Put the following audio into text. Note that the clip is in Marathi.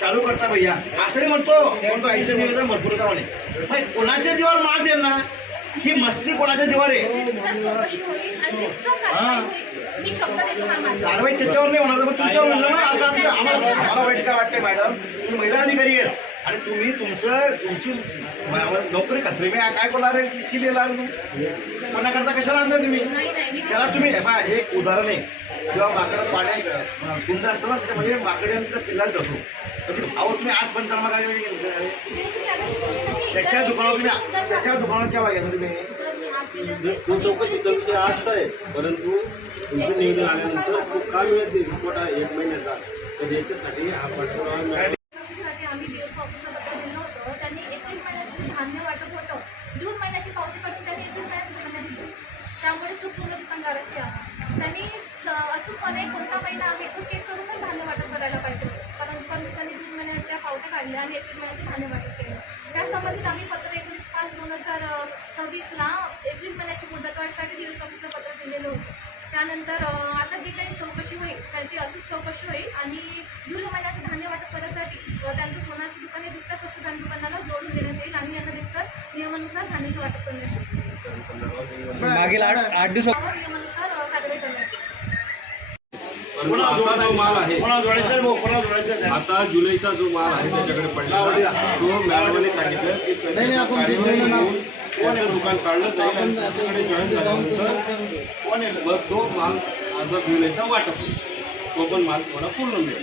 चालू करता भैया असं नाही म्हणतो आईचं निवेदन भरपूर का म्हणे कोणाच्या जीवावर माज आहे ना ही मस्ती कोणाच्या जीवावर आहे कारवाई त्याच्यावर नाही होणार तर तुमच्यावर होईल ना असं आम्हाला वाईट काय वाटते मॅडम तुम्ही महिला अधिकारी आहेत आणि तुम्ही तुमची नोकरी खात्री मी काय करणार आहे किसकी दिला कोणाकरता कशाला आणता तुम्ही त्याला तुम्ही एक उदाहरण आहे जेव्हा माकडं पाण्यात कुंड असतं ना त्याच्यामध्ये माकडे आणि तिथं पिल्ला ठेवतो तर अहो तुम्ही आज पंचनामा काय त्याच्या दुकानात केव्हा घ्या तुम्ही तो चौकशीचा विषय आजचा आहे परंतु तुमचं निवेदन आल्यानंतर तो का मिळत नाही रिपोर्ट आहे 1 महिन्याचा तर याच्यासाठी हा पाठपुरावा आम्ही डीएस ऑफिसला पत्र दिलं होतं त्यांनी एप्रिल महिन्याचं धान्य वाटप होतं जून महिन्याची पावती काढून त्यांनी एप्रिल महिन्याचं धान्य दिलं त्यामुळे चूक पूर्ण दुकानदाराची आहे त्यांनी अचूकपणे कोणता महिना आहे तो चेक करूनच धान्य वाटप करायला पाहिजे परंतु त्यांनी जून महिन्याच्या पावत्या काढल्या आणि एप्रिल महिन्याचे धान्य वाटप केलं त्या संबंधित आम्ही पत्र 19/5/2026 एप्रिल महिन्याची मुदतवाढीसाठी डीएस ऑफिसला पत्र दिलेलं होतं त्यानंतर आता जी काही चौकशी होईल त्याची अचूक चौकशी होईल आणि जून महिन्याचं धान्य वाटप करण्यासाठी त्यांचं सोनाचं दुकान हे दुसऱ्या स्वस्त धान्य दुकानाला जोडून देण्यात येईल आणि यांना दिवसात नियमानुसार धान्याचं वाटप करण्यात येईल मागील 8 दिवसात नियमानुसार कारवाई करण्यात येईल आता जो माल आहे आता जुलैचा जो माल आहे त्याच्याकडे पडला तो मॅडमने सांगितलं की त्यांचं दुकान काढलं जाईल आणि त्याच्याकडे जॉईन झाल्यानंतर मग तो माल आता जुलैचा वाटप तो पण माल थोडा पूर्ण मिळेल.